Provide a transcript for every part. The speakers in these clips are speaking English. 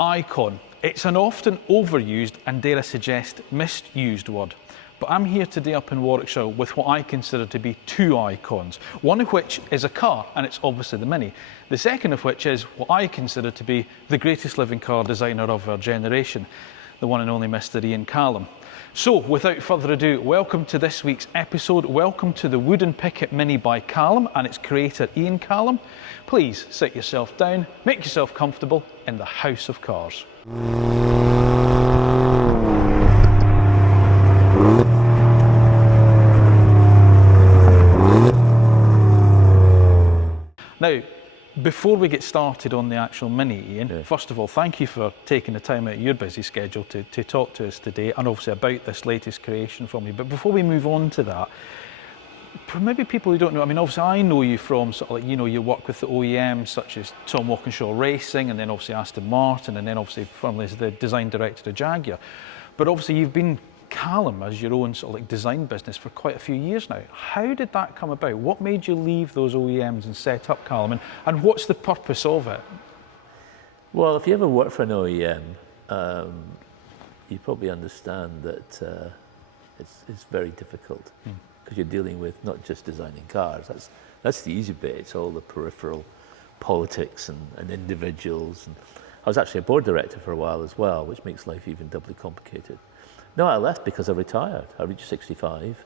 Icon. It's an often overused and, dare I suggest, misused word. But I'm here today up in Warwickshire with what I consider to be two icons. One of which is a car, and it's obviously the Mini. The second of which is what I consider to be the greatest living car designer of our generation, the one and only Mr. Ian Callum. So, without further ado, welcome to this week's episode. Welcome to the Wood Pickett Mini by Callum and its creator Ian Callum. Please sit yourself down, make yourself comfortable in the house of cars. Now, before we get started on the actual Mini, Ian, first of all, thank you for taking the time out of your busy schedule to talk to us today, and obviously about this latest creation from you. But before we move on to that, for maybe people who don't know, I mean, obviously I know you from sort of like, you know, you work with the OEMs such as Tom Walkinshaw Racing, and then obviously Aston Martin, and then obviously formerly as the design director of Jaguar. But obviously you've been Callum as your own sort of like design business for quite a few years now. How did that come about? What made you leave those OEMs and set up Callum, and what's the purpose of it? Well, if you ever work for an OEM, you probably understand that it's very difficult because you're dealing with not just designing cars. That's the easy bit. It's all the peripheral politics and individuals. And I was actually a board director for a while as well, which makes life even doubly complicated. No, I left because I retired. I reached 65.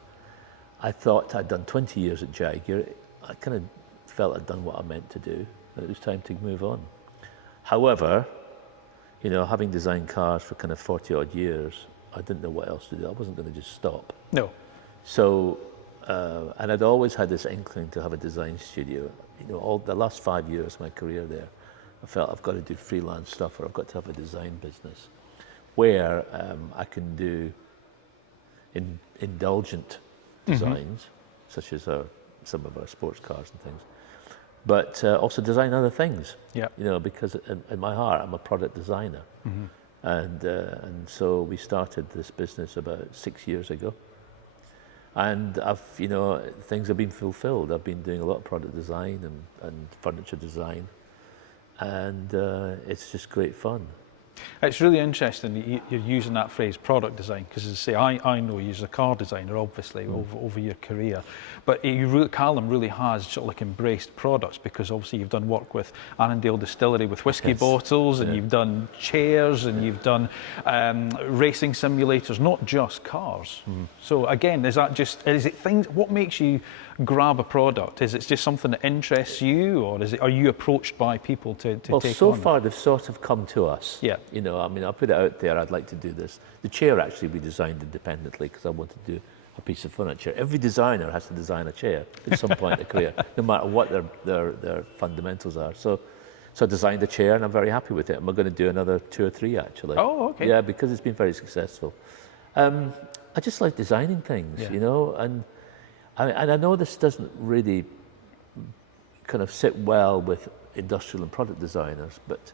I thought I'd done 20 years at Jaguar. I kind of felt I'd done what I meant to do, and it was time to move on. However, you know, having designed cars for kind of 40 odd years, I didn't know what else to do. I wasn't going to just stop. No. So, and I'd always had this inkling to have a design studio. You know, all the last 5 years of my career there, I felt I've got to do freelance stuff, or I've got to have a design business where I can do indulgent designs, such as some of our sports cars and things, but also design other things. Yeah. You know, because in my heart, I'm a product designer, and so we started this business about 6 years ago, and you know, things have been fulfilled. I've been doing a lot of product design and furniture design, and it's just great fun. It's really interesting that you're using that phrase product design, because as I say, I know you as a car designer obviously over your career, but Callum really has sort of like embraced products, because obviously you've done work with Annandale Distillery with whiskey bottles, and you've done chairs, and you've done racing simulators, not just cars. So again, is it things, what makes you grab a product? Is it just something that interests you, or are you approached by people to take on? Well, so far they've sort of come to us. Yeah. You know, I mean, I'll put it out there, I'd like to do this. The chair actually we designed independently because I wanted to do a piece of furniture. Every designer has to design a chair at some point in their career, no matter what their fundamentals are. So I designed a chair, and I'm very happy with it. And we're going to do another 2 or 3 actually. Oh, okay. Yeah, because it's been very successful. I just like designing things, you know, and I know this doesn't really kind of sit well with industrial and product designers, but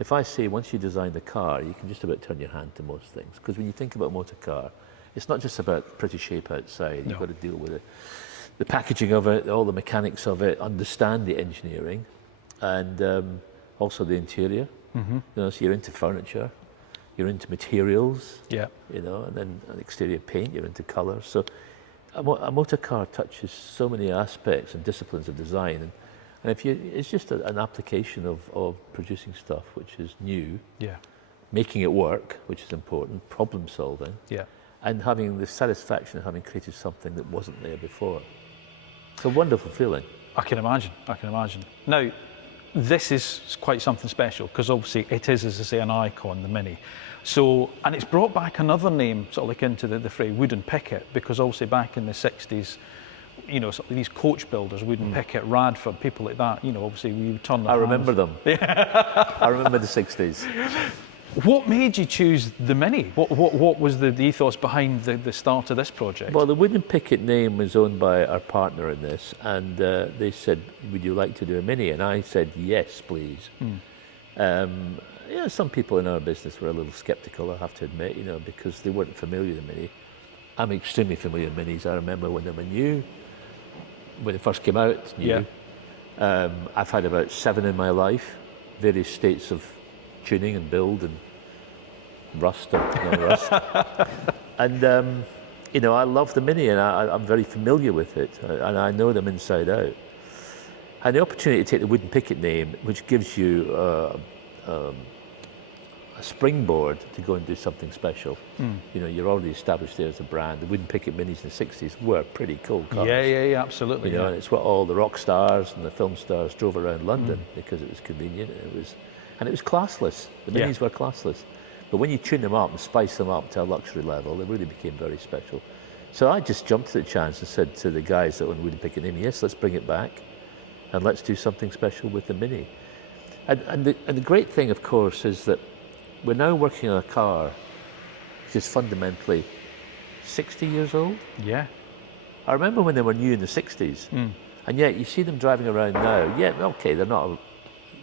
if I say once you design the car, you can just about turn your hand to most things. Because when you think about a motor car, it's not just about pretty shape outside. You've got to deal with it, the packaging of it, all the mechanics of it, understand the engineering, and also the interior. You know, so you're into furniture, you're into materials, you know, and then an exterior paint, you're into colours. So a motor car touches so many aspects and disciplines of design, and if it's just an application of producing stuff which is new, making it work, which is important, problem solving, and having the satisfaction of having created something that wasn't there before. It's a wonderful feeling. I can imagine. Now, this is quite something special, because obviously it is, as I say, an icon, the Mini. So, and it's brought back another name sort of like into the fray, Wood Pickett, because obviously back in the 60s, you know, sort of these coach builders, Wood Pickett, Radford, people like that, you know, obviously we would turn their hands. Remember them. I remember the 60s. What made you choose the Mini? What was the ethos behind the start of this project? Well, the Wood Pickett name was owned by our partner in this, and they said, would you like to do a Mini? And I said, yes, please. Yeah, some people in our business were a little sceptical, I have to admit, you know, because they weren't familiar with the Mini. I'm extremely familiar with Minis. I remember when they were new, when they first came out, new. I've had about 7 in my life, various states of tuning and build and rust or non-rust. And you know, I love the Mini, and I'm very familiar with it, and I know them inside out. And the opportunity to take the Wood Pickett name, which gives you a springboard to go and do something special. You know, you're already established there as a brand. The Wood Pickett Minis in the 60s were pretty cool cars. Yeah, absolutely. You know, and it's what all the rock stars and the film stars drove around London because it was convenient. And it was classless. The Minis were classless. But when you tune them up and spice them up to a luxury level, they really became very special. So I just jumped at the chance and said to the guys that own Wood Pickett Mini, yes, let's bring it back and let's do something special with the Mini. And the great thing, of course, is that we're now working on a car which is fundamentally 60 years old. Yeah. I remember when they were new in the 60s, and yet you see them driving around now. Yeah, okay, they're not,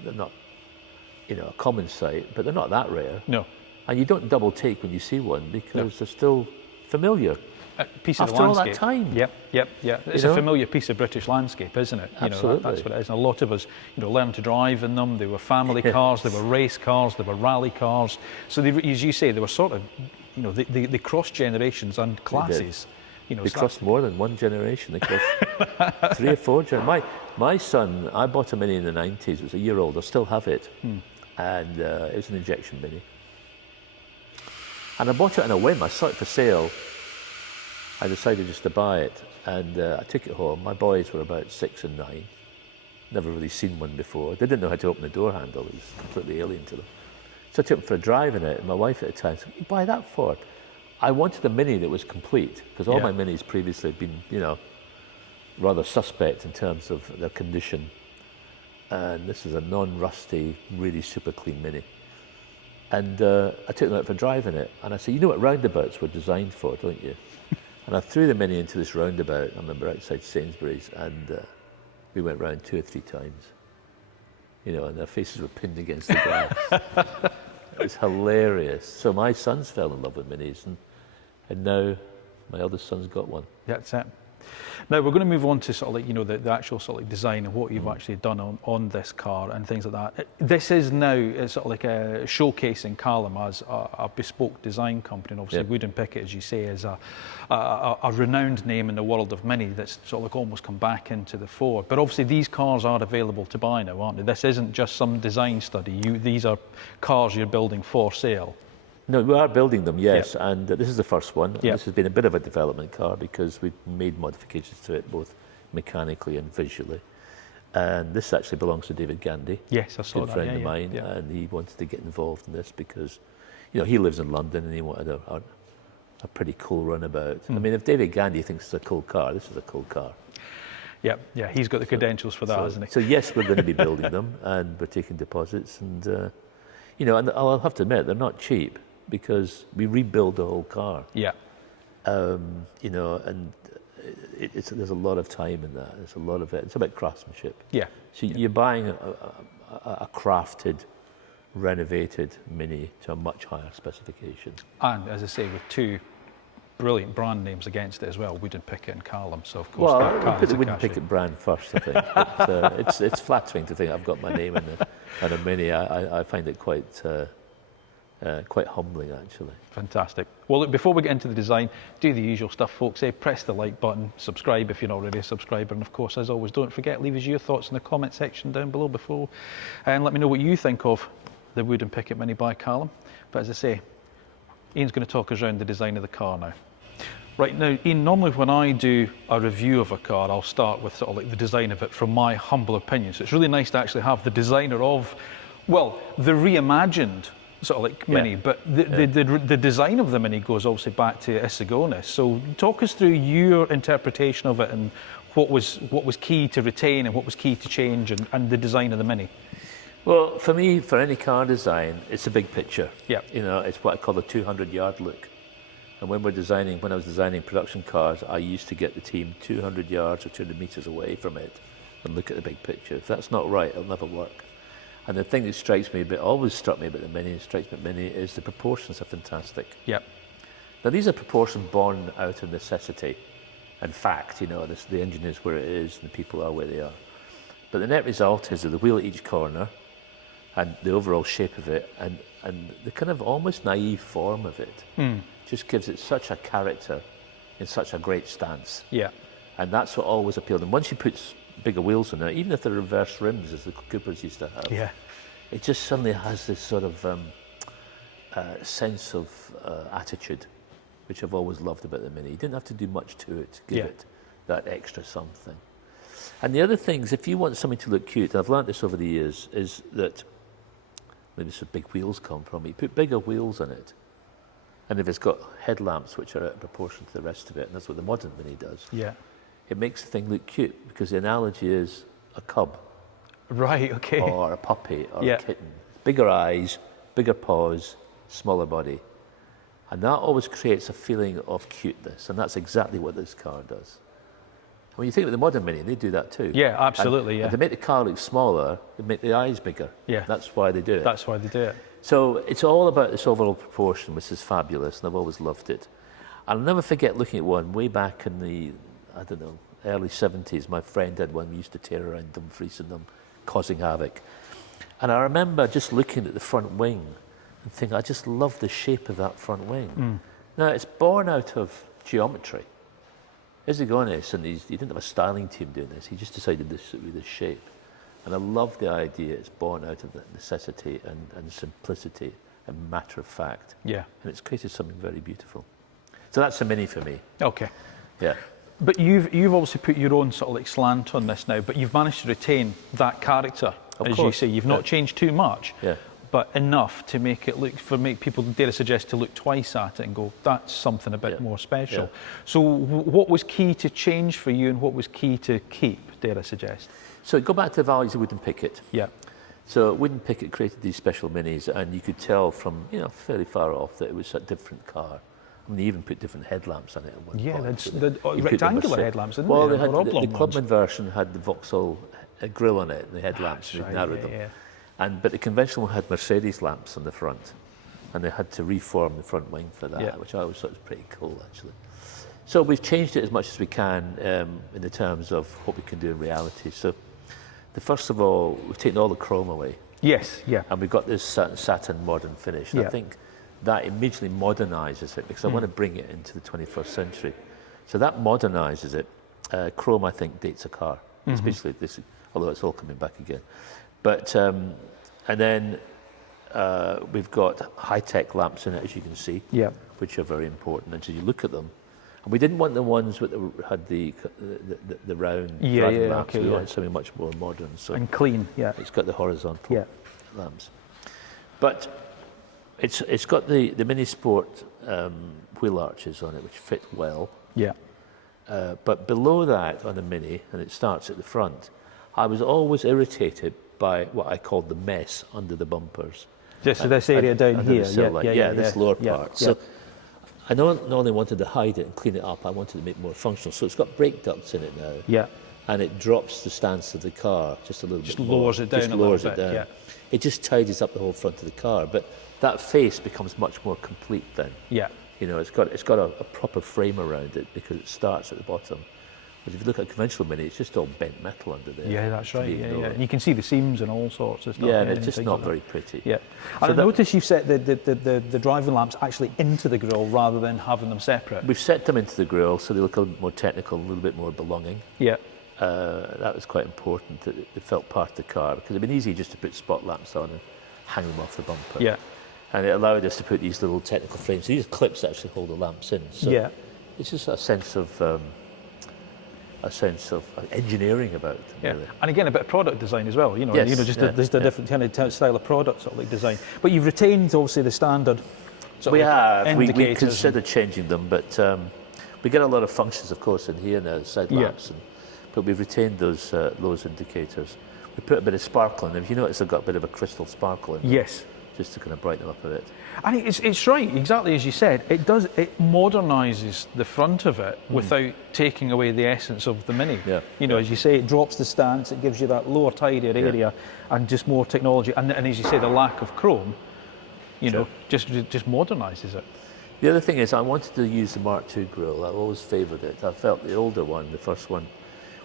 you know, a common sight, but they're not that rare. No. And you don't double take when you see one because they're still familiar. A piece of After the all landscape. that time. Yep. It's a familiar piece of British landscape, isn't it? You Absolutely. know, that's what it is. And a lot of us, you know, learned to drive in them. They were family cars, they were race cars, they were rally cars. So they, as you say, they were sort of, you know, they crossed generations and classes. You know, They crossed more than one generation. They crossed 3 or 4 generations. My son, I bought a Mini in the 90s. It was a year old. I still have it. And it was an injection Mini. And I bought it on a whim. I saw it for sale. I decided just to buy it, and I took it home. My boys were about 6 and 9. Never really seen one before. They didn't know how to open the door handle. It was completely alien to them. So I took them for a drive in it, and my wife at the time said, "What do you buy that for?" I wanted a Mini that was complete, because all my Minis previously had been, you know, rather suspect in terms of their condition. And this is a non-rusty, really super clean Mini. And I took them out for a drive in it, and I said, "You know what roundabouts were designed for, don't you?" And I threw the Mini into this roundabout, I remember, outside Sainsbury's, and we went round 2 or 3 times. You know, and their faces were pinned against the glass. It was hilarious. So my sons fell in love with Minis, and now my eldest son's got one. That's it. Now we're going to move on to sort of like, you know, the actual sort of like design of what you've actually done on this car and things like that. This is now sort of like showcasing Callum as a bespoke design company, and obviously Wood Pickett, as you say, is a renowned name in the world of Mini that's sort of like almost come back into the fore. But obviously these cars are available to buy now, aren't they? This isn't just some design study. These are cars you're building for sale. No, we are building them, yes, and this is the first one. Yep. This has been a bit of a development car because we've made modifications to it, both mechanically and visually. And this actually belongs to David Gandy. Yes, I saw good that. friend of mine, and he wanted to get involved in this because, you know, he lives in London and he wanted a pretty cool runabout. I mean, if David Gandy thinks it's a cool car, this is a cool car. Yeah, he's got the credentials for that, hasn't he? So yes, we're going to be building them, and we're taking deposits, and you know, and I'll have to admit they're not cheap, because we rebuild the whole car. Yeah. You know, and there's a lot of time in that. There's a lot of it. It's about craftsmanship. Yeah. So you're buying a crafted, renovated Mini to a much higher specification. And as I say, with 2 brilliant brand names against it as well, Wood Pickett and Callum. So of course, well, we put the Wood Pickett brand first, I think. But, it's flattering to think I've got my name in a Mini. I find it quite humbling, actually. Fantastic. Well, look, before we get into the design, do the usual stuff, folks. Press the like button, subscribe if you're not already a subscriber, and of course, as always, don't forget, leave us your thoughts in the comment section down below and let me know what you think of the Wood Pickett Mini by Callum. But as I say, Ian's going to talk us around the design of the car now. Right, now, Ian, normally when I do a review of a car, I'll start with sort of like the design of it from my humble opinion. So it's really nice to actually have the designer of, well, the reimagined sort of like Mini, but the design of the Mini goes obviously back to Isagonis. So talk us through your interpretation of it and what was key to retain and what was key to change and the design of the Mini. Well, for me, for any car design, it's a big picture. Yeah. You know, it's what I call the 200-yard look. And when I was designing production cars, I used to get the team 200 yards or 200 meters away from it and look at the big picture. If that's not right, it'll never work. And the thing that always struck me about the Mini, is the proportions are fantastic. Yep. Now these are proportions born out of necessity and fact, you know, the engine is where it is and the people are where they are. But the net result is that the wheel at each corner and the overall shape of it, and the kind of almost naive form of it just gives it such a character in such a great stance. Yeah. And that's what always appealed. And once you put bigger wheels on it, even if they're reverse rims, as the Coopers used to have, Yeah. it just suddenly has this sort of sense of attitude, which I've always loved about the Mini. You didn't have to do much to it to give it that extra something. And the other things, if you want something to look cute, and I've learned this over the years, is that, maybe this is where big wheels come from, you put bigger wheels on it, and if it's got headlamps which are out of proportion to the rest of it, and that's what the modern Mini does, it makes the thing look cute, because the analogy is a cub. Right, okay. Or a puppy, or a kitten. Bigger eyes, bigger paws, smaller body. And that always creates a feeling of cuteness, and that's exactly what this car does. When you think of the modern Mini, they do that too. Yeah, absolutely, and to make the car look smaller, they make the eyes bigger. Yeah. That's why they do it. That's why they do it. So it's all about this overall proportion, which is fabulous, and I've always loved it. I'll never forget looking at one way back in the, I don't know, early 70s. My friend had one. We used to tear around Dumfries in them, causing havoc. And I remember just looking at the front wing and thinking, I just love the shape of that front wing. Now, it's born out of geometry. Isigonis, and he didn't have a styling team doing this. He just decided this would be the shape. And I love the idea it's born out of that necessity and simplicity and matter of fact. Yeah. And it's created something very beautiful. So that's a Mini for me. Okay. Yeah. But you've obviously put your own sort of like slant on this now, but you've managed to retain that character, as you say. You've not changed too much, but enough to make it look, make people, dare I suggest, to look twice at it and go, that's something a bit more special. So what was key to change for you, and what was key to keep, dare I suggest? So go back to the values of Wood Pickett. Yeah. So Wood Pickett created these special Minis, and you could tell from, fairly far off that it was a different car. I mean, they even put different headlamps on it at one point. Yeah, the rectangular headlamps, didn't well, they? Well, the Clubman version had the Vauxhall grille on it, and the headlamps, and they narrowed them. But the conventional one had Mercedes lamps on the front, and they had to reform the front wing for that, which I always thought was pretty cool, actually. So we've changed it as much as we can in the terms of what we can do in reality. So, first of all, we've taken all the chrome away. Yes, yeah. And we've got this satin modern finish. And I think that immediately modernises it, because I want to bring it into the 21st century. So that modernises it. Chrome, I think, dates a car. It's basically this, although it's all coming back again. But, and then we've got high-tech lamps in it, as you can see, which are very important. And so you look at them, and we didn't want the ones that had the round lamps. We wanted something much more modern. So and clean, it's got the horizontal lamps. But it's got the Mini Sport wheel arches on it, which fit well. Yeah. But below that on the Mini, and it starts at the front, I was always irritated by what I called the mess under the bumpers. Just this area down here. This lower part. So I not only wanted to hide it and clean it up, I wanted to make it more functional. So it's got brake ducts in it now. Yeah. And it drops the stance of the car just a little bit more. Lowers it down a little bit. Yeah. It just tidies up the whole front of the car. But that face becomes much more complete then. Yeah. It's got a proper frame around it, because it starts at the bottom. But if you look at a conventional Mini, it's just all bent metal under there. Yeah, that's right. And you can see the seams and all sorts of stuff. Yeah, and it's just not very pretty. Yeah. And I noticed you've set the driving lamps actually into the grille rather than having them separate. We've set them into the grille so they look a little bit more technical, a little bit more belonging. Yeah. That was quite important, that it felt part of the car, because it'd been easy just to put spot lamps on and hang them off the bumper. Yeah. And it allowed us to put these little technical frames. These clips actually hold the lamps in. So it's just a sense of engineering about it. Yeah, really. And again, a bit of product design as well. Just a different kind of style of product sort of like design. But you've retained obviously the standard. We have. We considered changing them, but we get a lot of functions, of course, in here now, side lamps, but we've retained those indicators. We put a bit of sparkle in them. If you notice, they've got a bit of a crystal sparkle in them. Yes. Just to kind of brighten them up a bit. And it's right, exactly as you said. It modernises the front of it without taking away the essence of the Mini. Yeah. As you say, it drops the stance, it gives you that lower, tidier area, and just more technology. And as you say, the lack of chrome, just modernises it. The other thing is, I wanted to use the Mark II grille. I always favoured it. I felt the older one, the first one,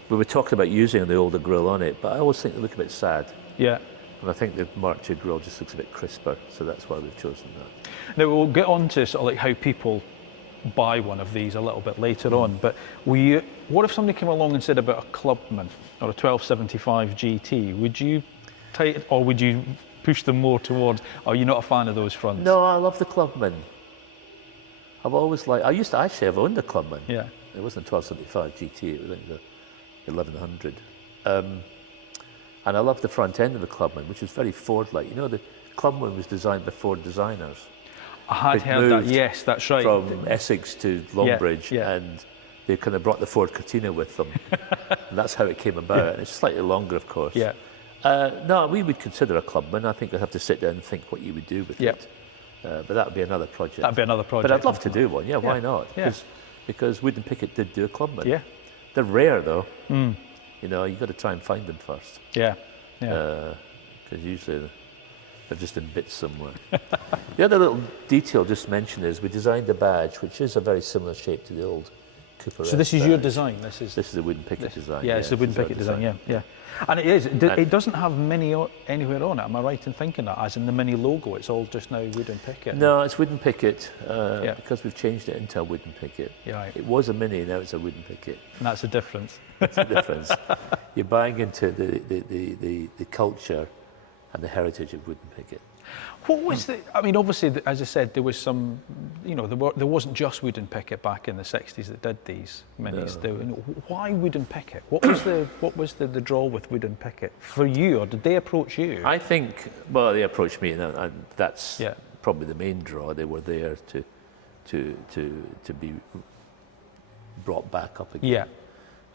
we were talking about using the older grille on it, but I always think they look a bit sad. Yeah. And I think the Mark II grille just looks a bit crisper, so that's why we've chosen that. Now we'll get on to sort of like how people buy one of these a little bit later on, but what if somebody came along and said about a Clubman or a 1275 GT? Would you take it, or would you push them more towards, are you not a fan of those fronts? No, I love the Clubman. I've always liked, I used to actually have owned a Clubman. Yeah. It wasn't a 1275 GT, it was like the 1100. And I love the front end of the Clubman, which is very Ford-like. You know, the Clubman was designed by Ford designers. I had heard that, yes, that's right. From Essex to Longbridge, yeah. and they kind of brought the Ford Cortina with them. And that's how it came about. And it's slightly longer, of course. Yeah. No, we would consider a Clubman. I think I'd have to sit down and think what you would do with it. But that would be another project. That'd be another project. But I'd love to do one. Yeah, why not? Yeah. Because Wood Pickett did do a Clubman. Yeah. They're rare, though. You know, you've got to try and find them first. Yeah. Because usually they're just in bits somewhere. The other little detail just mentioned is we designed a badge, which is a very similar shape to the old Cooper. So this is your design? This is the Wood Pickett design. Yeah, it's the Wood Pickett design, yeah. And it is, it doesn't have Mini anywhere on it, am I right in thinking that? As in the Mini logo, it's all just now Wood Pickett? No, it's Wood Pickett, because we've changed it into a Wood Pickett. Yeah, right. It was a Mini, now it's a Wood Pickett. And that's the difference. That's the difference. You're buying into the culture and the heritage of Wood Pickett. What was the, I mean, obviously, as I said, there was some, you know, there wasn't just Wood Pickett back in the 60s that did these Minis. No. Why Wood Pickett? What was the draw with Wood Pickett for you, or did they approach you? I think, well, they approached me, and that's probably the main draw. They were there to be brought back up again. Yeah.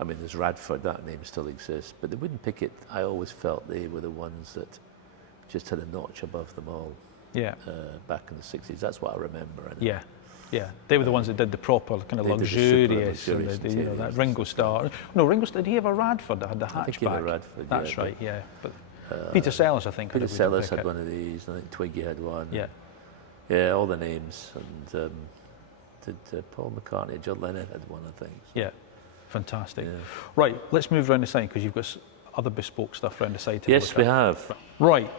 I mean, there's Radford, that name still exists, but the Wood Pickett, I always felt they were the ones that just had a notch above them all. Yeah. Back in the 60s, that's what I remember. Yeah. Yeah, they were the ones that did the proper kind of luxurious, and you know, that Ringo Starr. No, Ringo Starr, did he have a Radford that had the hatchback? I think he had a Radford. That's right, yeah. But Peter Sellers, I think. Peter Sellers had one of these. I think Twiggy had one. Yeah. Yeah, all the names, and did Paul McCartney, John Lennon had one, I think. Yeah, fantastic. Yeah. Right, let's move around the side because you've got other bespoke stuff around the side. Yes, we have. Right.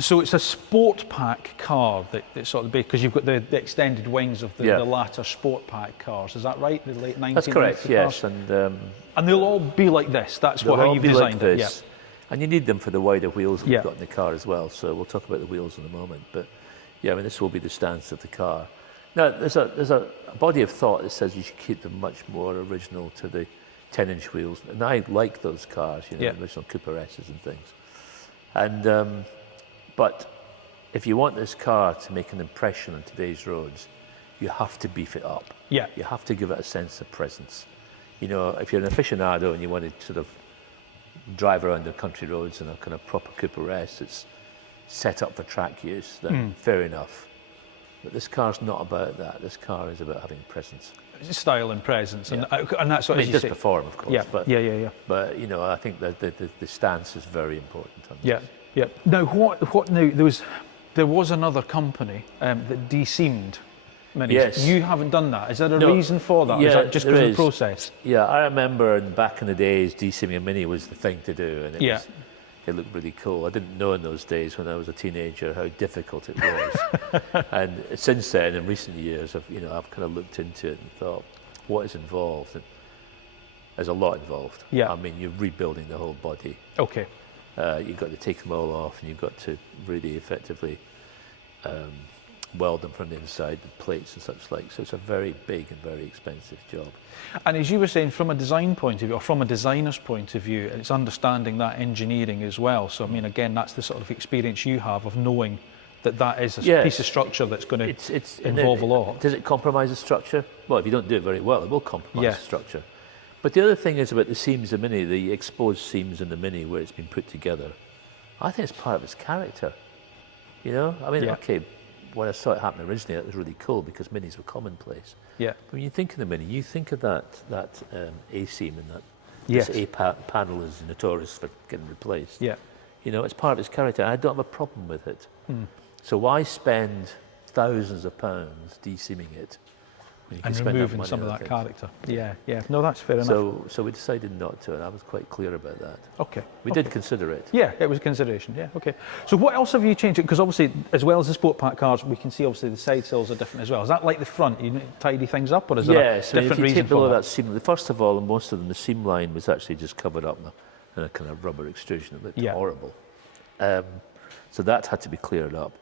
So it's a sport pack car that's sort of because you've got the extended wings of the latter sport pack cars. Is that right? The late 1990s. That's correct. Yes, cars? And they'll all be like this. That's how you've designed it. Yeah. And you need them for the wider wheels that we've got in the car as well. So we'll talk about the wheels in a moment. But yeah, I mean, this will be the stance of the car. Now, there's a body of thought that says you should keep them much more original to the 10-inch wheels, and I like those cars. You know, the original Cooper S's and things. And but if you want this car to make an impression on today's roads, you have to beef it up. Yeah. You have to give it a sense of presence. You know, if you're an aficionado and you want to sort of drive around the country roads in a kind of proper Cooper S, it's set up for track use, then fair enough. But this car's not about that. This car is about having presence. Style and presence, and that's what I mean, just perform, of course. Yeah. But But you know, I think that the stance is very important on this. Yeah. Now, what? Now there was another company that de-seamed minis. Yes. You haven't done that. Is there a reason for that? Yeah, or is that just because of the process? Yeah, I remember back in the days, de-seaming a Mini was the thing to do, and it looked really cool. I didn't know in those days when I was a teenager how difficult it was. And since then, in recent years, I've kind of looked into it and thought, what is involved? And there's a lot involved. Yeah. I mean, you're rebuilding the whole body. Okay. You've got to take them all off, and you've got to really effectively weld them from the inside, the plates and such like. So it's a very big and very expensive job. And as you were saying, from a design point of view, or from a designer's point of view, it's understanding that engineering as well. So I mean, again, that's the sort of experience you have of knowing that is a piece of structure that's going to involve a lot. Does it compromise the structure? Well, if you don't do it very well, it will compromise the structure. But the other thing is about the seams of Mini, the exposed seams in the Mini where it's been put together. I think it's part of its character. You know, I mean, okay, when I saw it happen originally, it was really cool because Minis were commonplace. Yeah. But when you think of the Mini, you think of that A seam and that this A panel is notorious for getting replaced. Yeah. You know, it's part of its character. I don't have a problem with it. So why spend thousands of pounds de-seaming it when you can And spend removing money some on of that things. character. Yeah. No, that's fair enough. So we decided not to, and I was quite clear about that. Okay. We did consider it. Yeah, it was a consideration. Yeah, okay. So what else have you changed? Because obviously, as well as the sport pack cars, we can see obviously the side sills are different as well. Is that like the front? You tidy things up, or is there a Yes, I mean, different if you reason take below for that seam, first of all, most of them, the seam line was actually just covered up in a kind of rubber extrusion. It looked horrible. So that had to be cleared up.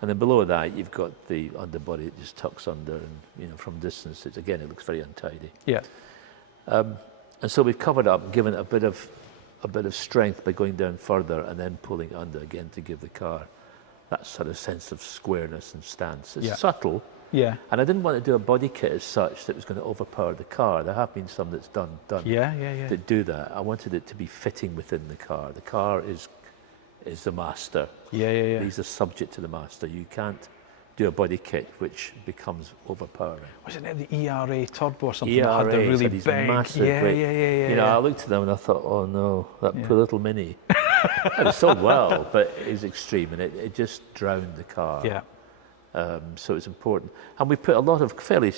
And then below that, you've got the underbody that just tucks under, and from distance, it looks very untidy. Yeah. And so we've covered up, given it a bit of strength by going down further and then pulling it under again to give the car that sort of sense of squareness and stance. It's subtle. Yeah. And I didn't want to do a body kit as such that was going to overpower the car. There have been some that's done that do that. I wanted it to be fitting within the car. The car is the master. Yeah. These are subject to the master. You can't do a body kit which becomes overpowering. Wasn't it the ERA turbo or something? ERA, that had the really these big, massive, great, I looked at them and I thought, oh no, that poor little Mini. It sold well, but it was extreme, and it just drowned the car. Yeah. So it's important, and we put a lot of fairly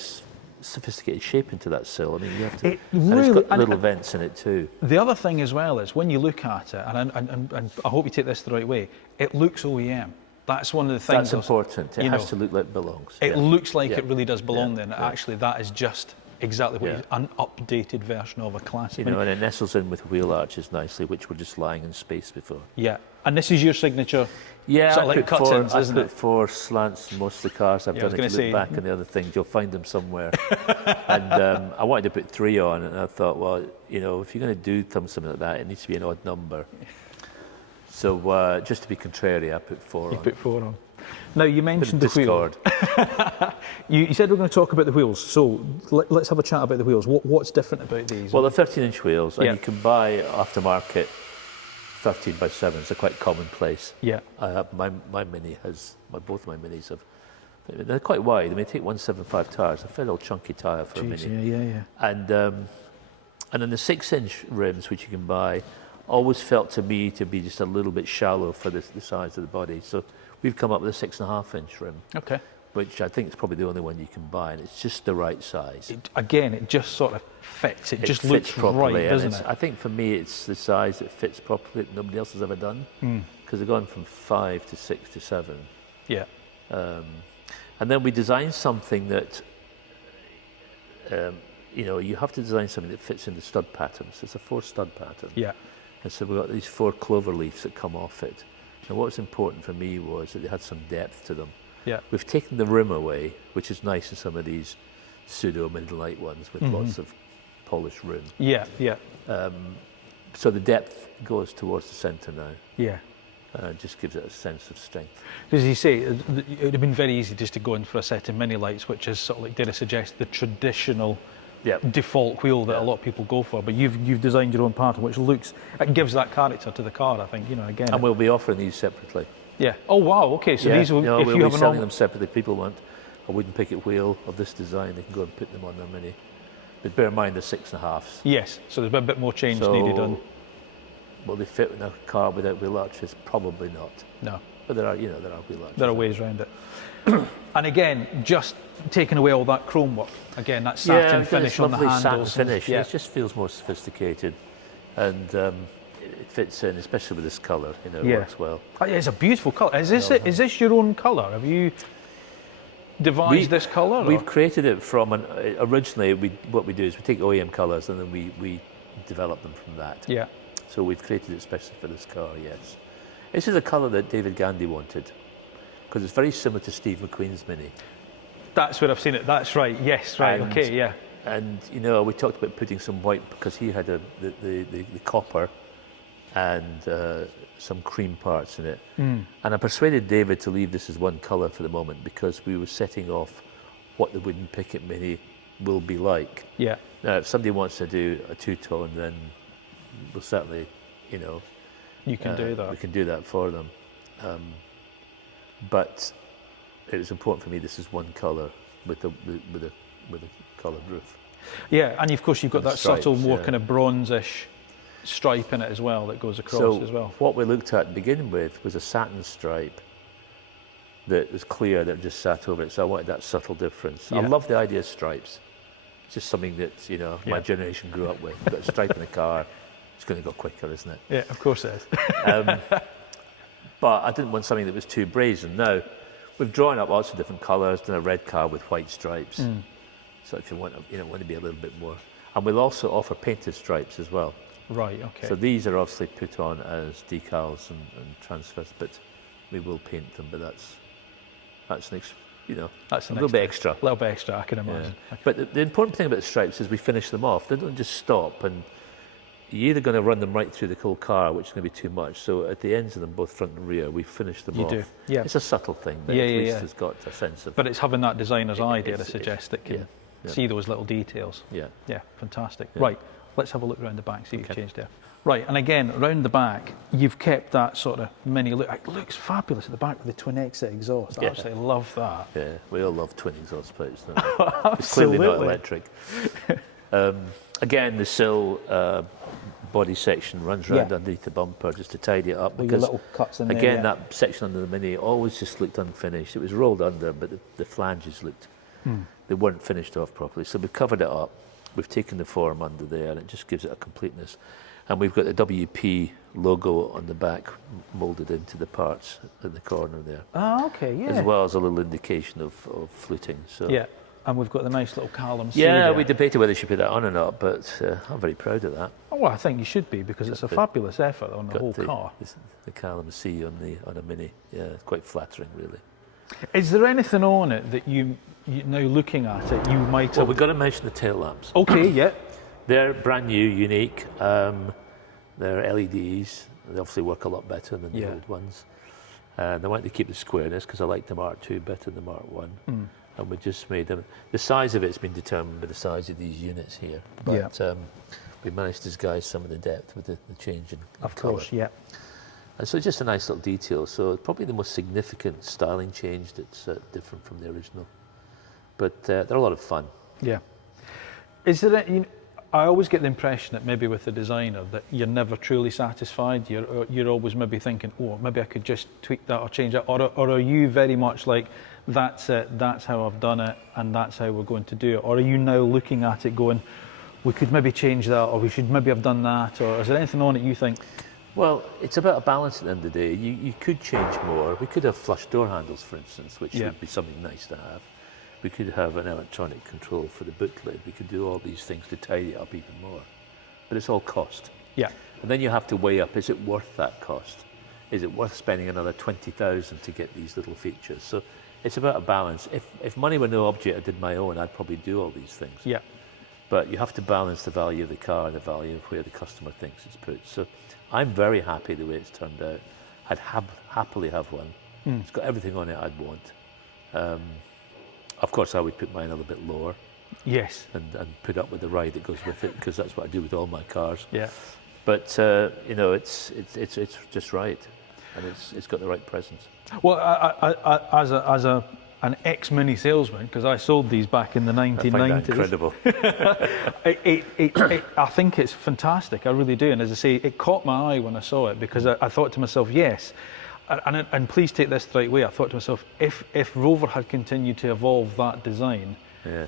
sophisticated shape into that sill. I mean, you have to. And it's got little vents in it too. The other thing as well is when you look at it, and I hope you take this the right way, it looks OEM. That's one of the things. That's important. It has to look like it belongs. It looks like it really does belong there. And actually, that is just exactly what an updated version of a classic. And it nestles in with wheel arches nicely, which were just lying in space before. Yeah, and this is your signature. Yeah, sort of like cut-ins, isn't it? I put 4 slants in most of the cars I've done. If you look back on the other things, you'll find them somewhere. And I wanted to put 3 on, and I thought, well, if you're going to do something like that, it needs to be an odd number. So just to be contrary, I put 4 on. You put 4 on. Now, you mentioned the wheels. You said we're going to talk about the wheels, so let's have a chat about the wheels. What's different about these? Well, they're 13-inch wheels, and you can buy aftermarket 13x7s. They're quite commonplace. Yeah. My Mini has, both of my Minis have, they're quite wide. They may take 175 tyres, a fair old chunky tyre for a Mini. Yeah. And then the 6-inch rims, which you can buy, always felt to me to be just a little bit shallow for the size of the body. So we've come up with a 6.5-inch rim. Okay. Which I think is probably the only one you can buy, and it's just the right size. It just sort of fits. It just looks properly, right, doesn't it? I think for me, it's the size that fits properly that nobody else has ever done. Because they've gone from 5 to 6 to 7. Yeah. And then we designed something that, you have to design something that fits in the stud patterns. It's a 4 stud pattern. Yeah. And so we've got these 4 clover leaves that come off it. And what was important for me was that they had some depth to them. Yeah. We've taken the rim away, which is nice in some of these pseudo midnight ones with lots of polished rim. Yeah. So the depth goes towards the centre now. Yeah. It just gives it a sense of strength. As you say, it would have been very easy just to go in for a set of mini lights, which is sort of like, dare I suggest, the traditional default wheel that a lot of people go for. But you've designed your own pattern, which it gives that character to the car, I think. Again. And we'll be offering these separately. Yeah. Oh wow. Okay. So these will. If we'll be selling them separately. People want a wooden picket wheel of this design, they can go and put them on their Mini. But bear in mind they're 6.5s. Yes. So there's a bit more change needed on. Will they fit in a car without wheel arches? Probably not. No. But there are wheel arches. There are ways around it. And again, just taking away all that chrome work. Again, that satin finish on the handles. Satin finish. It just feels more sophisticated, and it fits in, especially with this colour. It works well. It's a beautiful colour. Is this your own colour? Have you devised this colour? We've created it from originally. What we do is we take OEM colours and then we develop them from that. Yeah. So we've created it especially for this car. Yes. This is a colour that David Gandy wanted because it's very similar to Steve McQueen's Mini. That's where I've seen it. That's right. Yes. Right. Okay. Yeah. And we talked about putting some white because he had the copper and some cream parts in it. And I persuaded David to leave this as one colour for the moment because we were setting off what the Wooden Pickett Mini will be like. Yeah. Now, if somebody wants to do a two-tone, then we'll certainly, you can do that. We can do that for them. But it was important for me. This is one colour with a coloured roof. Yeah, and of course you've got that stripes, subtle, more kind of bronzish stripe in it as well that goes across as well. What we looked at to begin with was a satin stripe that was clear that just sat over it. So I wanted that subtle difference. I Yeah. love the idea of stripes. It's just something that, you know, my generation grew up with. You've got a stripe in the car, it's going to go quicker, isn't it? Yeah, of course it is. But I didn't want something that was too brazen. Now, we've drawn up lots of different colours, done a red car with white stripes. So if you want to be a little bit more. And we'll also offer painted stripes as well. Right, okay. So these are obviously put on as decals and transfers, but we will paint them. But that's That's a an little bit extra. A little bit extra, I can imagine. Yeah. But the important thing about the stripes is we finish them off. They don't just stop, and you're either going to run them right through the whole car, which is going to be too much. So at the ends of them, both front and rear, we finish them off. You do, yeah. It's a subtle thing, but at least it's got a sense of. But it's having that designer's eye, dare I suggest, that can yeah. see those little details. Yeah. Yeah, fantastic. Yeah. Right, let's have a look around the back, see what you've changed there. Right, and again, around the back, you've kept that sort of mini look. It looks fabulous at the back with the twin exit exhaust. I absolutely love that. Yeah, we all love twin exhaust pipes, don't we? It's Absolutely. clearly not electric. Again, the sill body section runs round underneath the bumper just to tidy it up. With your little cuts in there. Again, that section under the Mini always just looked unfinished. It was rolled under, but the flanges looked, they weren't finished off properly. So we've covered it up. We've taken the form under there, and it just gives it a completeness. And we've got the WP logo on the back moulded into the parts in the corner there. Oh, okay, yeah. As well as a little indication of fluting. So. Yeah, and we've got the nice little Callum C Yeah, there. we debated whether you should put that on or not, but I'm very proud of that. Oh, well, I think you should be, because it's a fabulous effort on the whole car. The Callum C on a Mini. Yeah, it's quite flattering, really. Is there anything on it that you now looking at it, you might have... Well, we've got to mention the tail lamps. Okay, yeah. They're brand new, unique. They're LEDs. They obviously work a lot better than the old ones. And I wanted to keep the squareness because I like the Mark II better than the Mark I. And we just made them. The size of it's been determined by the size of these units here. But we managed to disguise some of the depth with the change in Of colour. course, yeah. And so it's just a nice little detail. So probably the most significant styling change that's different from the original. But they're a lot of fun. Yeah. Is there I always get the impression that maybe with the designer that you're never truly satisfied. You're always maybe thinking, oh, maybe I could just tweak that or change that. Or are you very much like, that's it, that's how I've done it, and that's how we're going to do it? Or are you now looking at it going, we could maybe change that, or we should maybe have done that? Or is there anything on it you think? Well, it's about a balance at the end of the day. You could change more. We could have flush door handles, for instance, which would be something nice to have. We could have an electronic control for the boot lid. We could do all these things to tidy it up even more. But it's all cost. Yeah. And then you have to weigh up, is it worth that cost? Is it worth spending another 20,000 to get these little features? So it's about a balance. If money were no object, I did my own, I'd probably do all these things. Yeah. But you have to balance the value of the car and the value of where the customer thinks it's put. So I'm very happy the way it's turned out. I'd happily have one. It's got everything on it I'd want. Of course, I would put mine a little bit lower. Yes. And put up with the ride that goes with it, because that's what I do with all my cars. Yeah. But it's just right, and it's got the right presence. Well, as an ex-Mini salesman, because I sold these back in the 1990s. I find that incredible. I think it's fantastic. I really do. And as I say, it caught my eye when I saw it, because I thought to myself, yes. And please take this the right way. I thought to myself, if Rover had continued to evolve that design,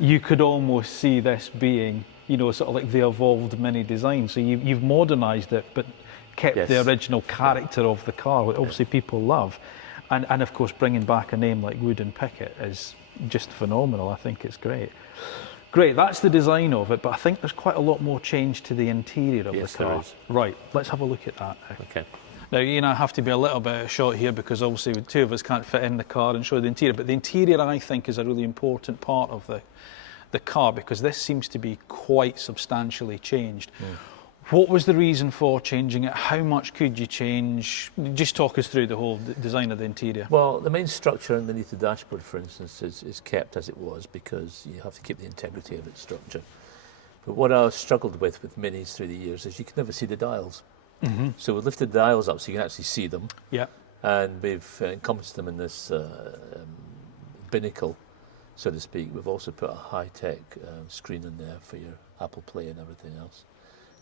you could almost see this being, sort of like the evolved Mini design. So you've modernised it, but kept the original character of the car, which obviously people love. And of course, bringing back a name like Wood Pickett is just phenomenal. I think it's great. Great, that's the design of it, but I think there's quite a lot more change to the interior of the car. There is. Right, let's have a look at that. Okay. Now, I have to be a little bit short here, because obviously the two of us can't fit in the car and show the interior, but the interior, I think, is a really important part of the car, because this seems to be quite substantially changed. What was the reason for changing it? How much could you change? Just talk us through the whole design of the interior. Well, the main structure underneath the dashboard, for instance, is kept as it was, because you have to keep the integrity of its structure. But what I struggled with Minis through the years is you could never see the dials. So we lifted the dials up so you can actually see them. Yeah. And we've encompassed them in this binnacle, so to speak. We've also put a high-tech screen in there for your Apple Play and everything else.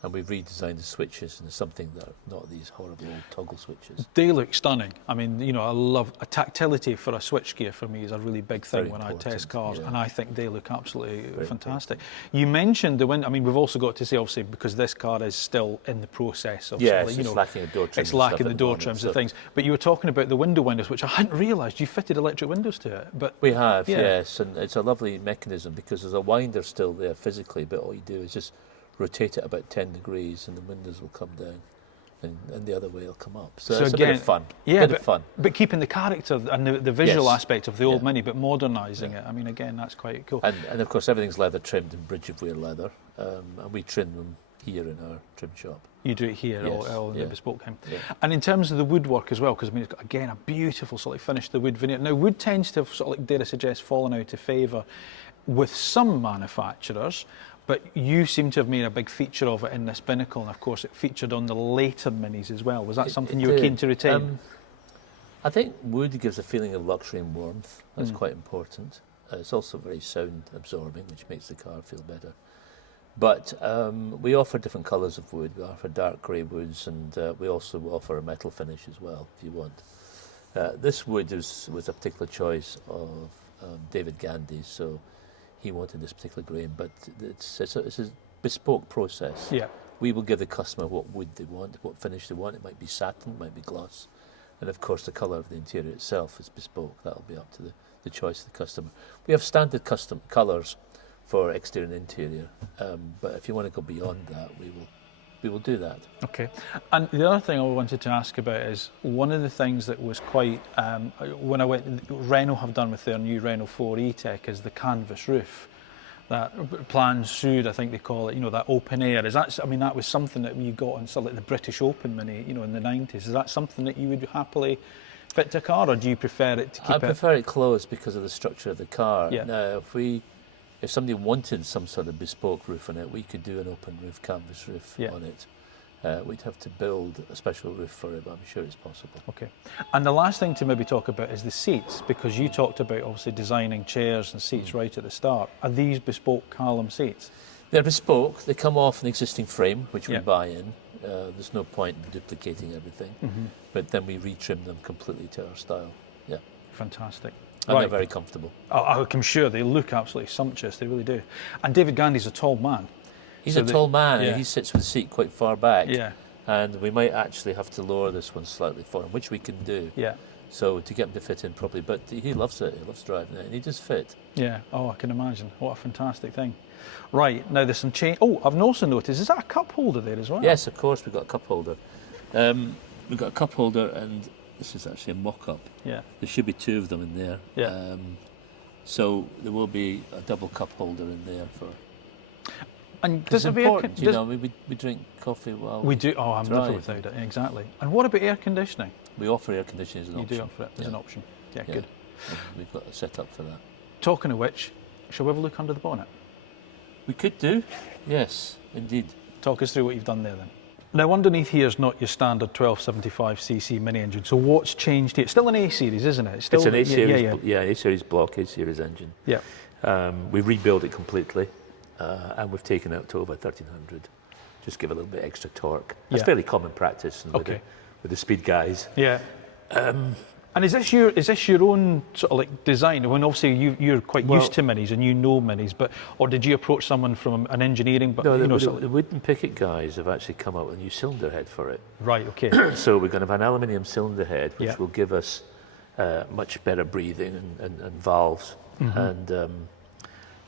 and we've redesigned the switches into something that are not these horrible old toggle switches. They look stunning. I mean, you know, I love a tactility for a switchgear. For me, is a really big thing Very when important, I test cars, yeah. and I think they look absolutely Very fantastic. You mentioned the window. I mean, we've also got to say, obviously, because this car is still in the process of, Yeah, sort of, it's lacking the door trims. it's lacking the door trims and things. But you were talking about the window windows, which I hadn't realised you fitted electric windows to it. But we have, yeah. yes, and it's a lovely mechanism because there's a winder still there physically, but all you do is just rotate it about 10 degrees and the windows will come down and the other way will come up. So it's again, a bit of fun. Yeah, bit of fun. But keeping the character and the visual Yes. aspect of the old Yeah. Mini, but modernising it. I mean, again, that's quite cool. And of course everything's leather trimmed in bridge of wear leather, and we trim them here in our trim shop. You do it here, Yes, all in yeah. the bespoke time. Yeah. And in terms of the woodwork as well, because I mean, it's got, again, a beautiful sort of finish, the wood veneer. Now, wood tends to have sort of, like, dare I suggest, fallen out of favour with some manufacturers, but you seem to have made a big feature of it in this binnacle, and of course it featured on the later Minis as well. Was that something you were keen to retain? I think wood gives a feeling of luxury and warmth. That's quite important. It's also very sound absorbing, which makes the car feel better. But we offer different colours of wood. We offer dark grey woods, and we also offer a metal finish as well, if you want. This wood was a particular choice of David Gandy's, so he wanted this particular grain, but it's a bespoke process. Yeah. We will give the customer what wood they want, what finish they want. It might be satin, it might be gloss, and of course the colour of the interior itself is bespoke. That'll be up to the choice of the customer. We have standard custom colours for exterior and interior, but if you want to go beyond that, we will do that. Okay. And the other thing I wanted to ask about is one of the things that was quite, when I went, Renault have done with their new Renault 4 E-Tech is the canvas roof. That plan sud, I think they call it, you know, that open air. Is that, I mean, that was something that you got on sort of like the British Open Mini, you know, in the 90s. Is that something that you would happily fit to a car, or do you prefer it to keep I prefer it closed because of the structure of the car. Yeah. Now, if somebody wanted some sort of bespoke roof on it, we could do an open roof, canvas roof Yeah. on it. We'd have to build a special roof for it, but I'm sure it's possible. Okay. And the last thing to maybe talk about is the seats, because you talked about obviously designing chairs and seats right at the start. Are these bespoke Callum seats? They're bespoke. They come off an existing frame, which we Yeah. buy in. There's no point in duplicating everything, but then we retrim them completely to our style. Yeah, Fantastic. and they're very comfortable. I'm sure they look absolutely sumptuous, they really do. And David Gandy's a tall man. He's So a tall man, yeah. and he sits with the seat quite far back. Yeah, And we might actually have to lower this one slightly for him, which we can do. yeah, So to get him to fit in properly, but he loves it. He loves driving it, and he does fit. yeah. Oh, I can imagine. What a fantastic thing. Right, now there's some change. Oh, I've also noticed, is that a cup holder there as well? Yes, of course, we've got a cup holder. We've got a cup holder, and this is actually a mock-up. Yeah, There should be two of them in there. Yeah. So there will be a double cup holder in there for. and It's does it have air important, you does- know. We drink coffee while We do. Oh, I'm never drive. without it. Exactly. And what about air conditioning? We offer air conditioning as an You option. do offer it as Yeah. an option. Yeah, Yeah. good. We've got a setup for that. Talking of which, shall we have a look under the bonnet? We could do, yes, indeed. Talk us through what you've done there then. Now, underneath here is not your standard 1275cc mini engine. So what's changed here? It's still an A series, isn't it? It's an A series, Yeah. A series block, A series engine. Yeah. We rebuilt it completely, and we've taken it to over 1300. Just give a little bit extra torque. That's Yeah. fairly common practice with, Okay. with the speed guys. Yeah. And is this your own sort of like design? When obviously you're quite used to minis and you know minis, but or did you approach someone from an engineering? But No, you know, the Wood Pickett guys have actually come up with a new cylinder head for it. right. Okay. So we're going to have an aluminium cylinder head, which Yeah. will give us much better breathing and valves. And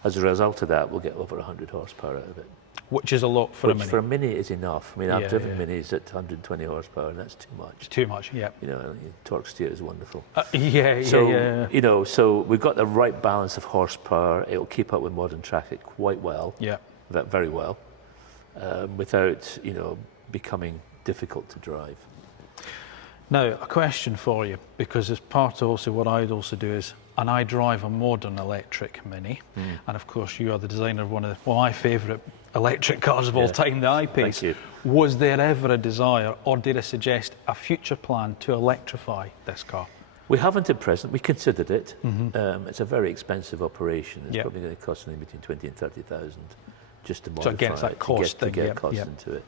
as a result of that, we'll get over 100 horsepower out of it. Which is a lot for Which a mini. for a mini is enough. I mean, Yeah, I've driven yeah. minis at 120 horsepower, and that's too much. It's too much. Yeah. You know, torque steer is wonderful. Yeah. So, Yeah. you know, so we've got the right balance of horsepower. It'll keep up with modern traffic quite well, Yeah. very well, without, you know, becoming difficult to drive. Now, a question for you, because as part of also what I'd also do is, and I drive a modern electric Mini, and of course you are the designer of one of my favourite electric cars of all time, the I-Pace. Thank you. Was there ever a desire, or did I suggest a future plan to electrify this car? We haven't at present. We considered it. It's a very expensive operation. It's Yeah. probably going to cost something between 20 and 30,000 just to modify So again, it's that cost to thing, get cost into it.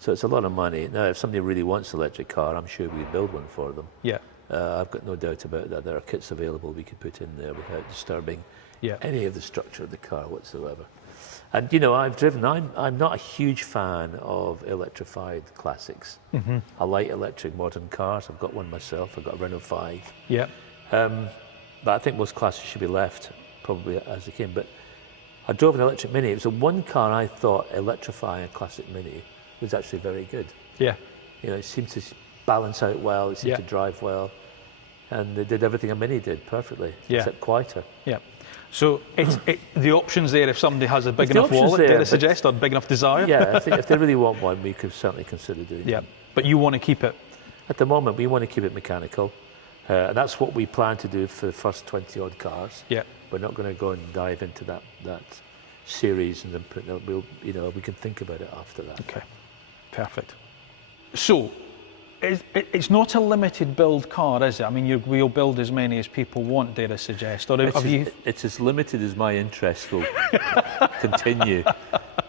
So it's a lot of money. Now, if somebody really wants an electric car, I'm sure we could build one for them. Yeah. I've got no doubt about that. There are kits available we could put in there without disturbing any of the structure of the car whatsoever. And you know, I'm not a huge fan of electrified classics. Mm-hmm. I like electric modern cars. I've got one myself. I've got a Renault 5. Yeah. But I think most classics should be left probably as they came. But I drove an electric Mini. It was the one car I thought electrifying a classic Mini was actually very good. Yeah. You know, it seemed to balance out well. It seemed to drive well. And they did everything a Mini did perfectly, except quieter. Yeah. So the options there, if somebody has a big enough wallet, did I suggest, or big enough desire? Yeah, if they really want one, we could certainly consider doing that. But you want to keep it? At the moment, we want to keep it mechanical. And that's what we plan to do for the first 20-odd cars. Yeah. We're not going to go and dive into that series and then we can think about it after that. Okay, perfect. So, it's not a limited build car, is it? I mean, we'll build as many as people want, dare I suggest? Or it's as limited as my interest will continue.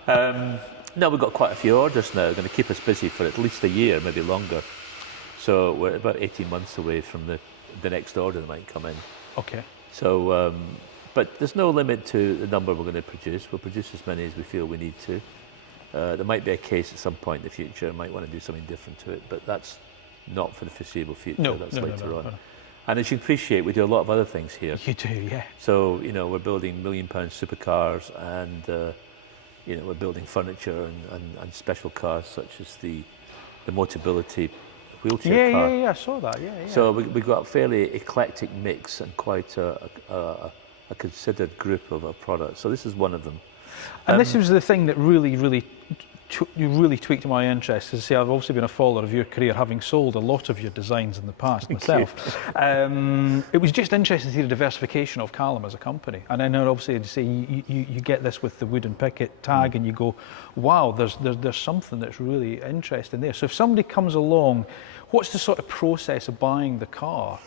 No, we've got quite a few orders now. Going to keep us busy for at least a year, maybe longer. So we're about 18 months away from the next order that might come in. Okay. So, but there's no limit to the number we're going to produce. We'll produce as many as we feel we need to. There might be a case at some point in the future, I might want to do something different to it, but that's not for the foreseeable future. That's later on. And as you appreciate, we do a lot of other things here. You do, yeah. So, you know, we're building £1 million supercars and, you know, we're building furniture and special cars such as the Motability wheelchair car. Yeah, I saw that, yeah. So we've got a fairly eclectic mix and quite a considered group of products. So this is one of them. And this was the thing that really tweaked my interest. As I say, I've obviously been a follower of your career, having sold a lot of your designs in the past myself. It was just interesting to see the diversification of Callum as a company. And I know obviously to say you get this with the Wood Pickett tag and you go, wow, there's something that's really interesting there. So if somebody comes along, what's the sort of process of buying the car?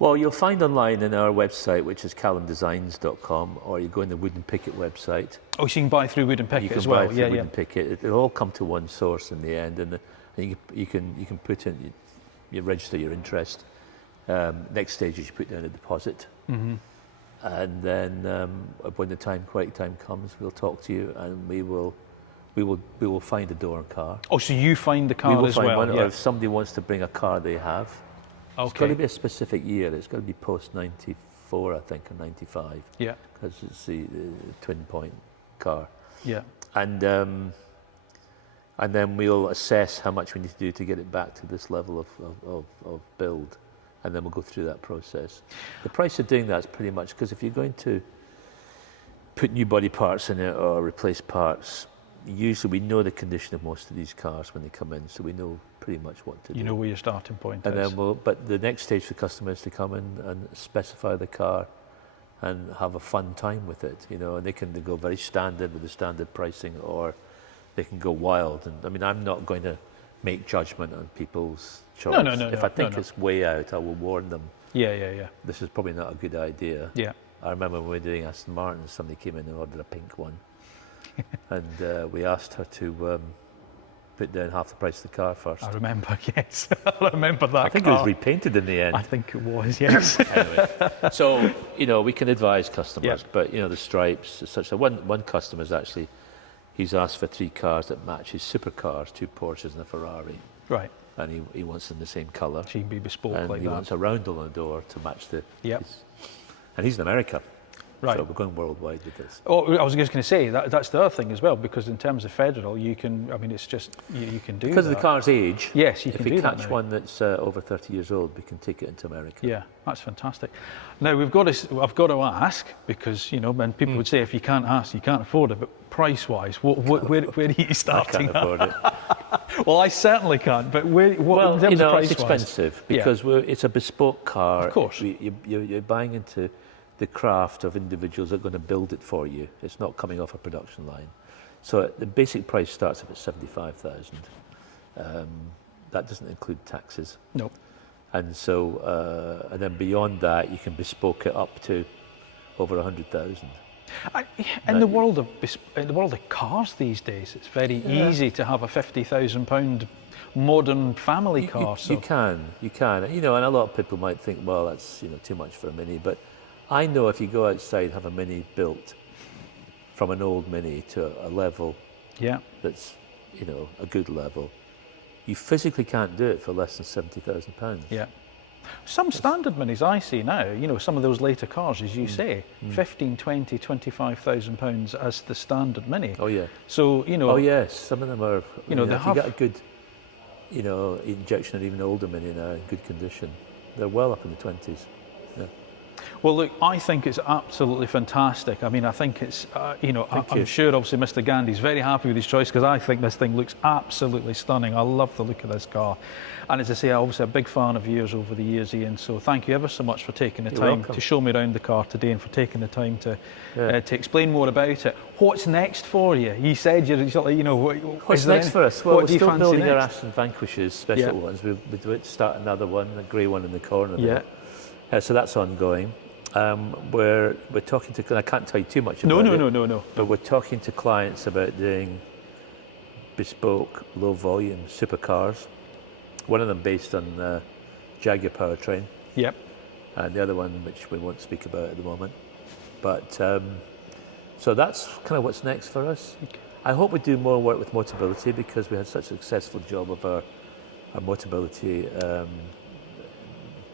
Well, you'll find online in our website, which is callumdesigns.com, or you go in the Wood Pickett website. Oh, so you can buy through Wood Pickett as well? You can buy through Wood Pickett. It'll all come to one source in the end, and you can put in, you register your interest. Next stage is you put down a deposit, and then when the right time comes, we'll talk to you, and we will find a door and car. Oh, so you find the car as well? We will find one, or if somebody wants to bring a car they have. Okay. It's got to be a specific year. It's got to be post 94, I think, or 95. Yeah. Because it's the twin point car. Yeah. And then we'll assess how much we need to do to get it back to this level of build, and then we'll go through that process. The price of doing that is pretty much because if you're going to put new body parts in it or replace parts, usually we know the condition of most of these cars when they come in, so we know pretty much what to do. You know where your starting point is. And then but the next stage for customers is to come in and specify the car and have a fun time with it, you know, and they can go very standard with the standard pricing, or they can go wild. And I mean, I'm not going to make judgment on people's choice. No. If I think it's way out, I will warn them. Yeah. This is probably not a good idea. Yeah. I remember when we were doing Aston Martin, somebody came in and ordered a pink one. And we asked her to put down half the price of the car first. I remember, yes. I remember that. I think it was repainted in the end. I think it was, yes. Anyway, so, you know, we can advise customers, but, you know, the stripes, such that one customer's actually, he's asked for 3 cars that match his supercars, 2 Porsches and a Ferrari. Right. And he wants them the same colour. She can be bespoke and like that. And he wants a roundel on the door to match the... Yep. And he's in America. Right. So we're going worldwide with this. Oh, I was just going to say, that's the other thing as well, because in terms of federal, you can, I mean, it's just, you can do because that. of the car's age, yes, you can do that. If we catch one that's over 30 years old, we can take it into America. Yeah, that's fantastic. Now, I've got to ask, because, you know, when people would say if you can't ask, you can't afford it, but price-wise, where are you starting I can't afford it. Well, I certainly can't, but in terms of price-wise? It's expensive, because it's a bespoke car. Of course. You're buying into the craft of individuals that are going to build it for you. It's not coming off a production line. So the basic price starts at 75,000. That doesn't include taxes. No. And so, and then beyond that, you can bespoke it up to over 100,000. In the world of cars these days, it's very easy to have a £50,000 modern family car. You can. You know, and a lot of people might think, well, that's too much for a Mini. But I know if you go outside, have a Mini built from an old Mini to a level that's a good level, you physically can't do it for less than £70,000. Yeah. Some standard Minis I see now, some of those later cars, as you say, 15, 20, 25,000 pounds as the standard Mini. Oh yeah. So Oh yes, some of them are. They if have, you get a good, injection or even older Mini now in good condition, they're well up in the 20s. Yeah. Well, look, I think it's absolutely fantastic. I mean, I think it's, I'm sure obviously Mr. Gandhi's very happy with his choice, because I think this thing looks absolutely stunning. I love the look of this car. And as I say, I'm obviously a big fan of yours over the years, Ian, so thank you ever so much for taking the time to show me around the car today, and for taking the time to explain more about it. What's next for you? You said what's next for us? Well, we're still building our next? Aston Vanquishes, special ones. We're about to start another one, a grey one in the corner there. So that's ongoing. We're talking to, and I can't tell you too much about it. No. But we're talking to clients about doing bespoke, low volume supercars. One of them based on Jaguar powertrain. Yep. And the other one, which we won't speak about at the moment. But so that's kind of what's next for us. Okay. I hope we do more work with Motability, because we had such a successful job of our Motability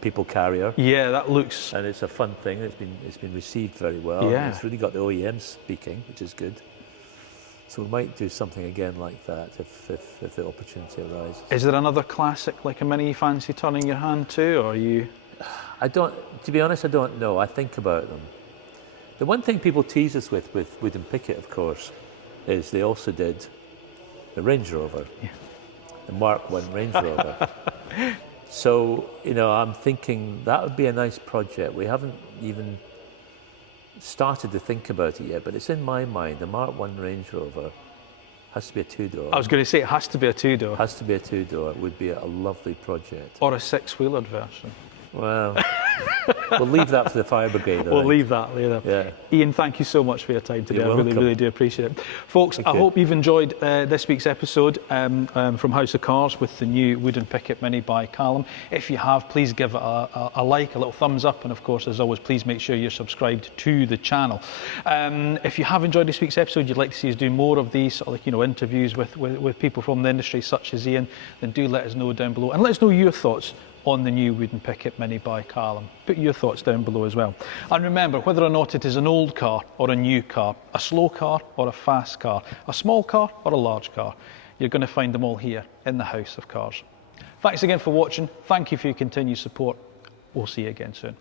people carrier. Yeah, that looks. And it's a fun thing. It's been received very well. Yeah. It's really got the OEMs speaking, which is good. So we might do something again like that if the opportunity arises. Is there another classic like a Mini you fancy turning your hand to, or are you? To be honest, I don't know. I think about them. The one thing people tease us with Wood Pickett, of course, is they also did the Range Rover, the Mark I Range Rover. So, I'm thinking that would be a nice project. We haven't even started to think about it yet, but it's in my mind. The Mark I Range Rover has to be a two-door. I was going to say it has to be a two-door. Has to be a two-door. It would be a lovely project. Or a six-wheelered version. Well, we'll leave that for the fire brigade. We'll leave that later. Yeah. Ian, thank you so much for your time today. I really do appreciate it. Folks, I hope you've enjoyed this week's episode from House of Cars with the new Wood Pickett Mini by Callum. If you have, please give it a like, a little thumbs up, and of course, as always, please make sure you're subscribed to the channel. If you have enjoyed this week's episode, you'd like to see us do more of these sort of, interviews with people from the industry such as Ian, then do let us know down below, and let us know your thoughts on the new Wood Pickett Mini by Callum. Put your thoughts down below as well. And remember, whether or not it is an old car or a new car, a slow car or a fast car, a small car or a large car, you're going to find them all here in the House of Cars. Thanks again for watching. Thank you for your continued support. We'll see you again soon.